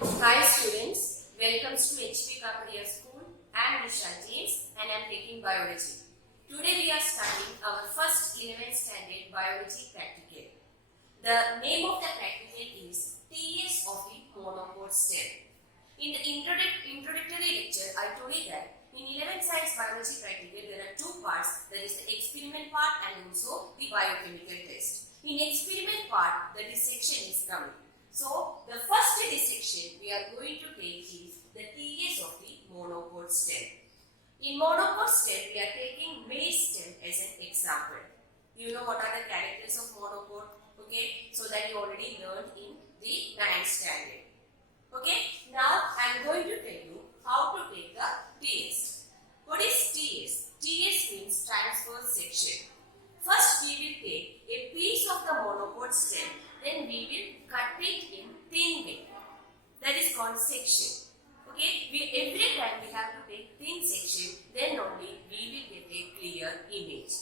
Hi students, welcome to HP Kapadia School. I am Nisha James and I am taking biology. Today we are starting our first 11th standard biology practical. The name of the practical is TS of the monopod stem. In the introductory lecture, I told you that in 11th science biology practical there are two parts, that is the experiment part and also the biochemical test. In experiment part, the dissection is coming. So, the first dissection we are going to take is the TS of the monopod stem. In monopod stem, we are taking maize stem as an example. You know what are the characters of monopod? Okay, so that you already learned in the 9th standard. Okay, now I am going to tell you how to take the TS. What is TS? TS means transverse section. First, we will take a piece of the monopod stem, then we will cut it in thin way. That is called section. Okay, every time we have to take thin section, then only we will get a clear image.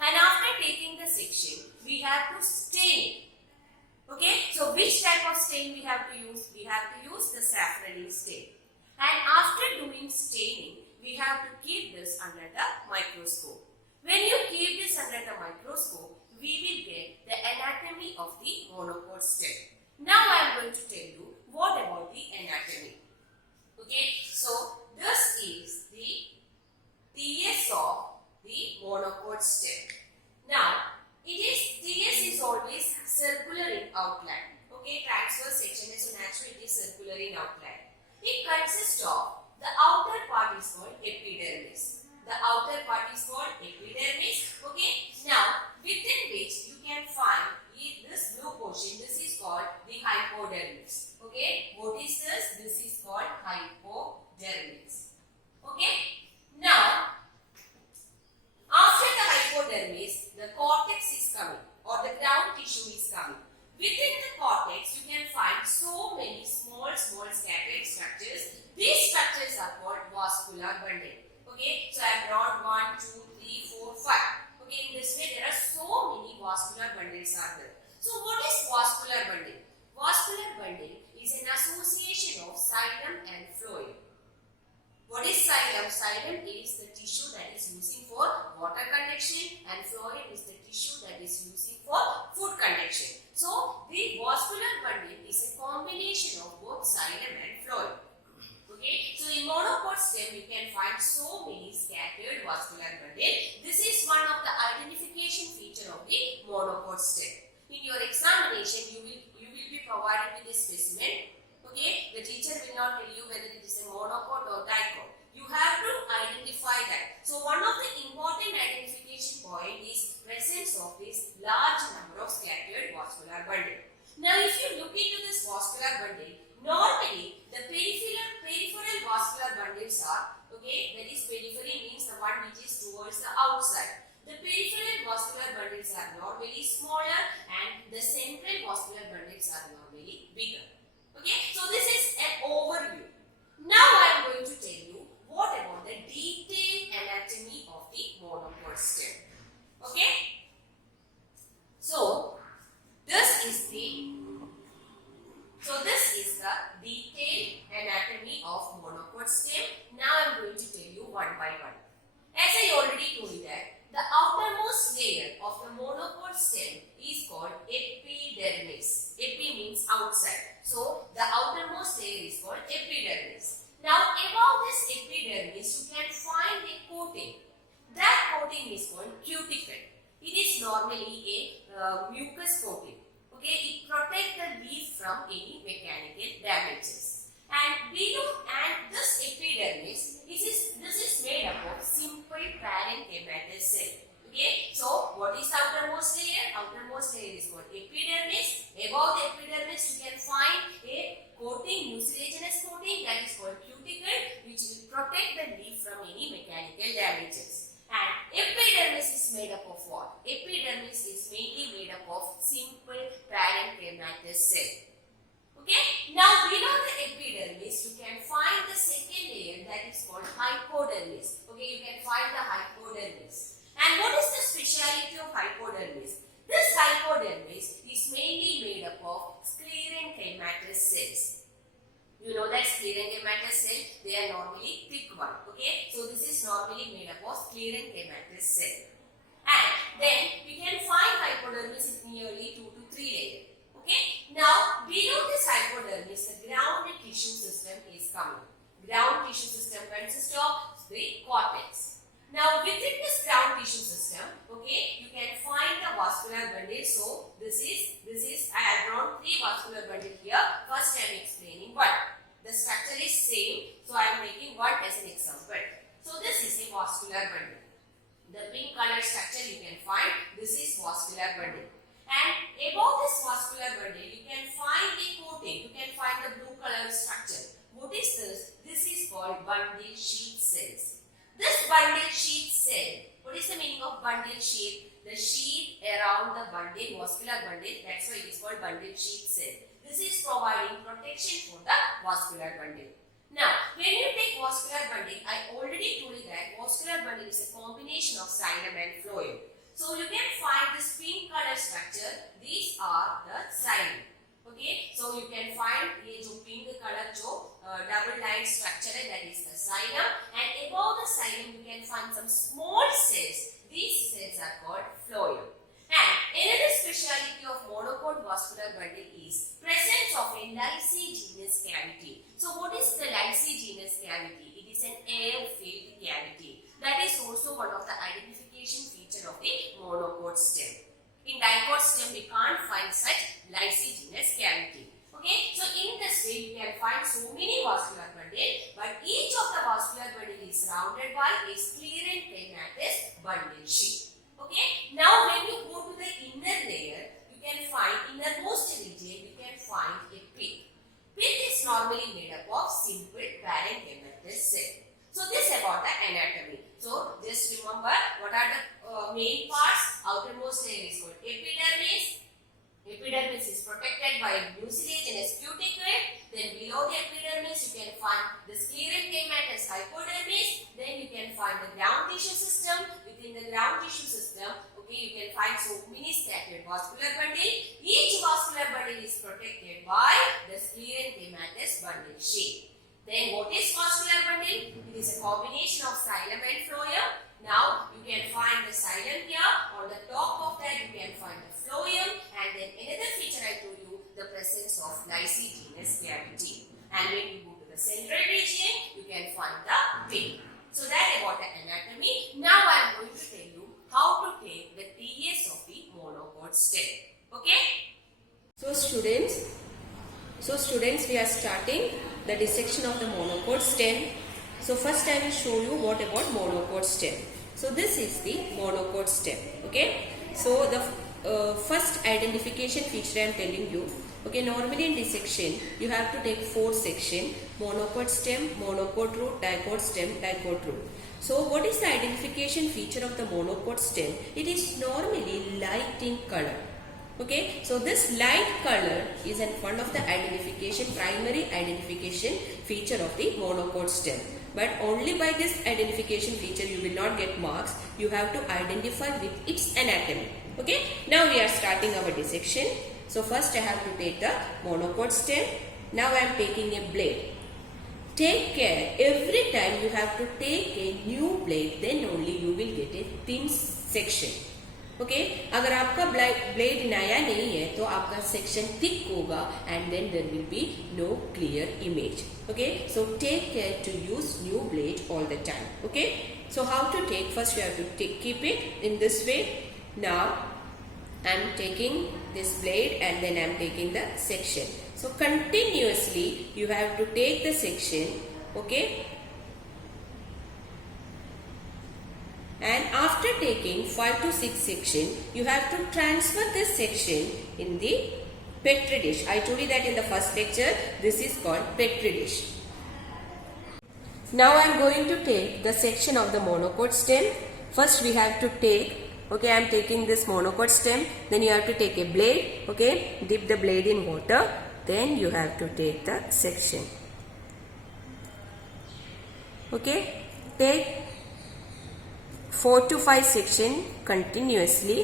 And after taking the section, we have to stain it. Okay, so which type of stain we have to use? We have to use the saffron stain. And after doing staining, we have to keep this under the microscope. When you keep this under the microscope, we will get the anatomy of the monopod stem. Now I am going to tell you what about the anatomy. Okay, so this is the TS of the monopod stem. Now, TS is always circular in outline. Okay, transverse section is so naturally it is circular in outline. It consists of the outer part is called epidermis. The outer part is called epidermis. Okay, now within which you can find this blue portion. This is called the hypodermis. Okay, what is this? This is called hypodermis. Okay, now after the hypodermis, the cortex is coming or the ground tissue is coming. Within the cortex, you can find so many small scattered structures. These structures are called vascular bundle. Okay, so I have drawn 1, 2, 3, 4, 5. Okay, in this way there are so many vascular bundles are there. So what is vascular bundle? Vascular bundle is an association of xylem and phloem. What is xylem? Xylem is the tissue that is using for water conduction and phloem is the tissue that is using for food conduction. So the vascular bundle is a combination of both xylem and phloem. Okay, so in monopod stem you can find so many scattered vascular bundle. This is one of the identification feature of the monopod stem. In your examination you will be provided with a specimen. Okay, the teacher will not tell you whether it is a monopod or dipod. You have to identify that. So one of the important identification point is presence of this large number of scattered vascular bundle. Now if you look into this vascular bundle, normally the peripheral vascular bundles are, okay, that is periphery means the one which is towards the outside. The peripheral vascular bundles are normally smaller and the central vascular bundles are normally bigger. Okay, so this is an overview. Now I am going to tell you what about the detailed anatomy of the monopod stem. Okay, so this is the detailed anatomy of monopod stem. Now I am going to tell you one by one. As I already told you that the outermost layer of the monopod stem is called epidermis. Epi means outside. So the outermost layer is called epidermis. Now above this epidermis you can find a coating. That coating is called cuticle. It is normally a mucus coating. Okay, it protects the leaf from any mechanical damages. And below this epidermis, this is made up of simple parenchymatous cell. Okay, so what is outermost layer? Outermost layer is called epidermis. Above the epidermis, you can find a coating, mucilaginous coating, that is called cuticle, which will protect the leaf from any mechanical damages. And epidermis is made up of what? Epidermis is mainly made up of simple parenchymatous cell. Okay, now below the epidermis you can find the second layer, that is called hypodermis. Okay, you can find the hypodermis. And what is the speciality of hypodermis? This hypodermis is mainly made up of sclerenchymatous cells. You know that sclerenchymatous cell, they are normally thick one. Okay, so this is normally made up of sclerenchymatous cell. And then we can find hypodermis is nearly 2 to 3 layers. Okay, now below this hypodermis, the ground tissue system is coming. Ground tissue system consists of the cortex. Now within this ground tissue system, okay, you can find the vascular bundle. So this is I have drawn 3 vascular bundle here. First I am explaining one. The structure is same, so I am taking one as an example. So this is a vascular bundle. The pink color structure you can find, this is vascular bundle. And above this vascular bundle, you can find the coating. You can find the blue color structure. What is this? This is called bundle sheath cells. This bundle sheath cell, what is the meaning of bundle sheath? The sheath around the bundle, vascular bundle, that's why it is called bundle sheath cell. This is providing protection for the vascular bundle. Now, when you take vascular bundle, I already told you that vascular bundle is a combination of xylem and phloem. So you can find this pink color structure. These are the xylem. Okay, so you can find ये जो pink color जो double line structure है, that is the xylem, and above the xylem you can find some small cells. These cells are called phloem. And another speciality of monocot vascular bundle is presence of a lysigenous cavity. So what is the lysigenous cavity? It is an air-filled cavity. That is also one of the identification feature of the monocot stem. In dicot stem, we can't find such lysigenous cavity. Okay, so in this way, you can find so many vascular bundle, but each of the vascular bundle is surrounded by a sclerenchymatous bundle sheath. Okay, now when you go to the inner layer, you can find innermost region, you can find a pith. Pith is normally made up of simple parenchymatous cell. So this about the anatomy. So just remember what are the main parts. Outermost layer is called epidermis. Epidermis is protected by mucilaginous cuticle. Then below the epidermis you can find the sclerenchymatous hypodermis. Then you can find the ground tissue system. Within the ground tissue system, okay, you can find so many scattered vascular bundle. Each vascular bundle is protected by the sclerenchymatous bundle sheath. Then what is vascular bundle? It is a combination of xylem and phloem. Now you can find the xylem here. On the top of that you can find the phloem, and then another feature I told you, the presence of lysigenous cavity. And when you go to the central region, you can find the pith. So that about the anatomy. Now I am going to tell you how to take the TS of the monocot stem. Okay? So students, we are starting the dissection of the monocot stem. So first I will show you what about monocot stem. So this is the monocot stem. Okay. So the first identification feature I am telling you. Okay. Normally in dissection you have to take 4 sections: monocot stem, monocot root, dicot stem, dicot root. So what is the identification feature of the monocot stem? It is normally light in color. Okay, so this light color is one of the primary identification feature of the monocot stem. But only by this identification feature you will not get marks. You have to identify with its anatomy. Okay, now we are starting our dissection. So first I have to take the monocot stem. Now I am taking a blade. Take care, every time you have to take a new blade, then only you will get a thin section. Okay अगर आपका blade नया नहीं है तो आपका section thick होगा and then there will be no clear image. Okay so take care to use new blade all the time. Okay so how to take, first you have to keep it in this way. Now I am taking this blade and then I am taking the section. So continuously you have to take the section. Okay, and after taking 5 to 6 section, you have to transfer this section in the petri dish. I told you that in the first lecture. This is called petri dish. Now I am going to take the section of the monocot stem. First we have to take, okay, I am taking this monocot stem. Then you have to take a blade, okay, dip the blade in water. Then you have to take the section. Okay, take 4 to 5 section continuously.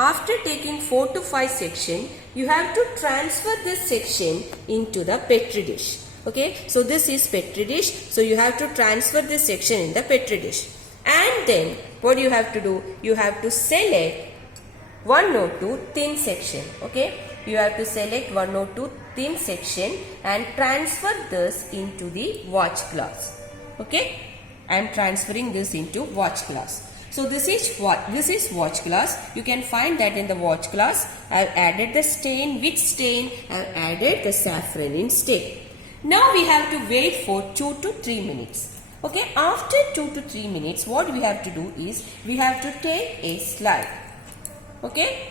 After taking 4 to 5 section, you have to transfer this section into the petri dish. Okay, so this is petri dish. So you have to transfer this section in the petri dish. And then what you have to do? You have to select 1 or 2 thin section. Okay, you have to select 1 or 2 thin section and transfer this into the watch glass. Okay, I am transferring this into watch glass. So this is watch glass. You can find that in the watch glass I have added the stain. Which stain? I have added the saffron stain. Now we have to wait for 2 to 3 minutes. Okay, after 2 to 3 minutes, what we have to do is we have to take a slide. Okay.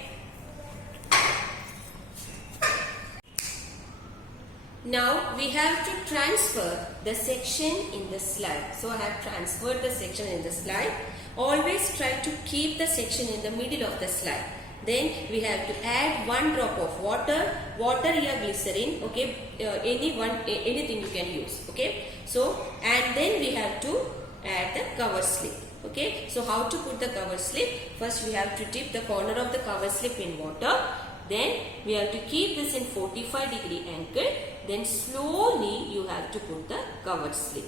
Now we have to transfer the section in the slide. So I have transferred the section in the slide. Always try to keep the section in the middle of the slide. Then we have to add 1 drop of water or glycerin. Okay, anything you can use. Okay, so and then we have to add the cover slip. Okay, so how to put the cover slip? First we have to dip the corner of the cover slip in water. Then we have to keep this in 45-degree angle. Then slowly you have to put the cover slip.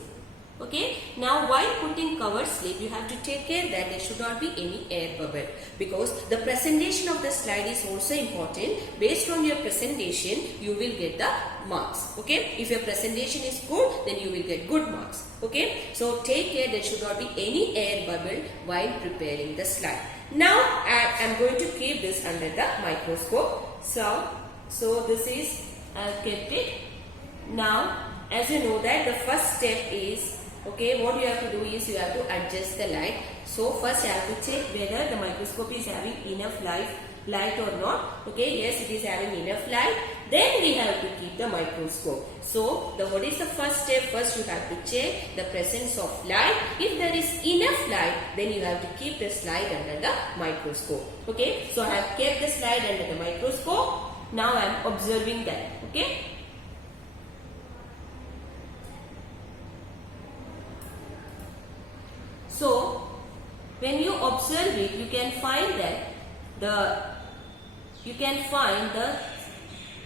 Okay, now while putting cover slip, you have to take care that there should not be any air bubble, because the presentation of the slide is also important. Based on your presentation, you will get the marks. Okay, if your presentation is good, then you will get good marks. Okay, so take care there should not be any air bubble while preparing the slide. Now I am going to keep this under the microscope. So this is, I have kept it. Now as you know that the first step is, okay, what you have to do is you have to adjust the light. So first you have to check whether the microscope is having enough light or not. Okay, yes, it is having enough light. Then we have to keep the microscope. So what is the first step? First you have to check the presence of light. If there is enough light, then you have to keep the slide under the microscope. Okay, so I have kept the slide under the microscope. Now I am observing that. Okay. So when you observe it, you can find that the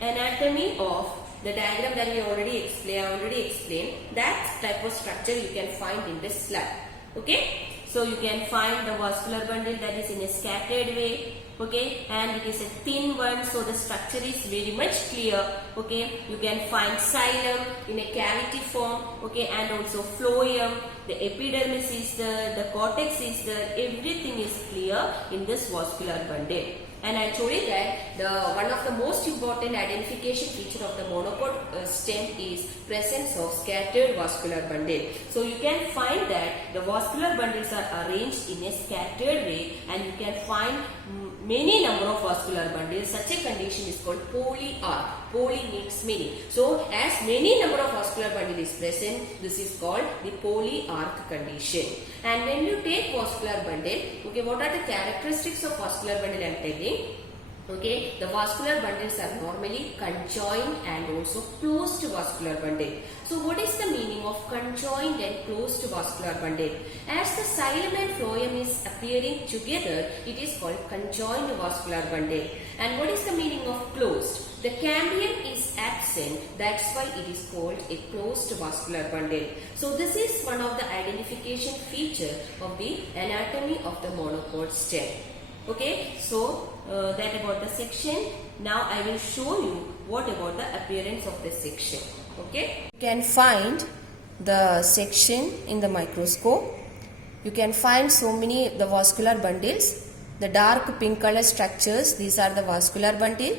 anatomy of the diagram that we already explained. That type of structure you can find in this slide. Okay, so you can find the vascular bundle that is in a scattered way. Okay, and it is a thin one, so the structure is very much clear. Okay, you can find xylem in a cavity form. Okay, and also phloem, the epidermis is there, the cortex is there, everything is clear in this vascular bundle. And I told you that one of the most important identification feature of the monopod stem is presence of scattered vascular bundle. So you can find that the vascular bundles are arranged in a scattered way, and you can find many number of vascular bundles. Such a condition is called polyarch. Poly means many. So as many number of vascular bundle is present, this is called the polyarch condition. And when you take vascular bundle, okay, what are the characteristics of vascular bundle I am telling? Okay, the vascular bundles are normally conjoined and also closed vascular bundle. So what is the meaning of conjoined and closed vascular bundle? As the xylem and phloem is appearing together, it is called conjoined vascular bundle. And what is the meaning of closed? The cambium is absent, that's why it is called a closed vascular bundle. So this is one of the identification feature of the anatomy of the monopod stem. Okay, so that about the section. Now I will show you what about the appearance of the section. Okay, you can find the section in the microscope. You can find so many the vascular bundles. The dark pink color structures, these are the vascular bundle.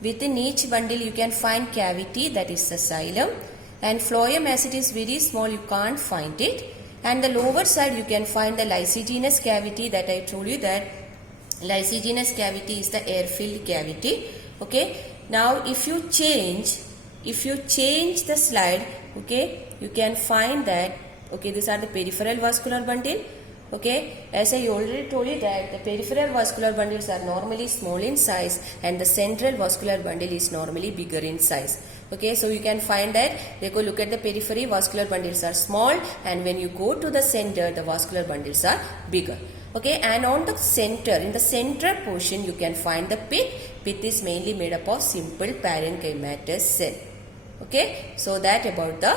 Within each bundle you can find cavity, that is the xylem, and phloem, as it is very small you can't find it. And the lower side you can find the lysigenous cavity, that I told you that lysigenous cavity is the air filled cavity. Okay, now if you change the slide, okay, you can find that, okay, these are the peripheral vascular bundle. Okay, as I already told you that the peripheral vascular bundles are normally small in size and the central vascular bundle is normally bigger in size. Okay, so you can find that, look at the periphery, vascular bundles are small, and when you go to the center, the vascular bundles are bigger. Okay, and on the center, in the central portion, you can find the pith. Pith is mainly made up of simple parenchymatous cell. Okay, so that about the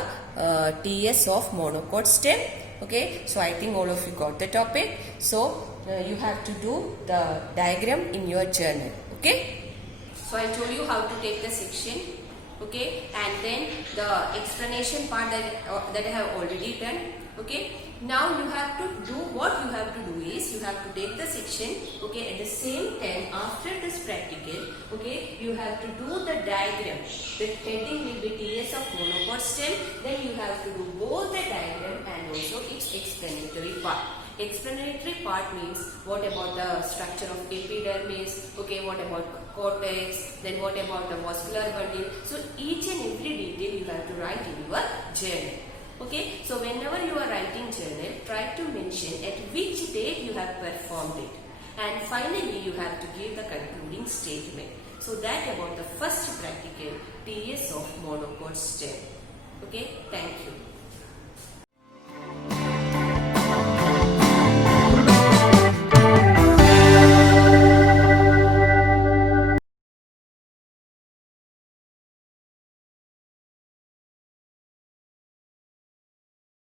TS of monocot stem. Okay, so I think all of you got the topic. So you have to do the diagram in your journal. Okay, so I told you how to take the section. Okay, and then the explanation part that I have already done. Okay, now you have to do what you have to do is you have to take the section. Okay, at the same time after this practical, okay, you have to do the diagram. The heading will be TS of monocot stem. Then you have to do both the diagram and also its explanatory part. Explanatory part means what about the structure of epidermis, okay, what about cortex, then what about the vascular bundle. So each and every detail you have to write in your journal. Okay, so whenever you are writing journal, try to mention at which date you have performed it. And finally you have to give the concluding statement. So that about the first practical TS of monocot stem. Okay, thank you.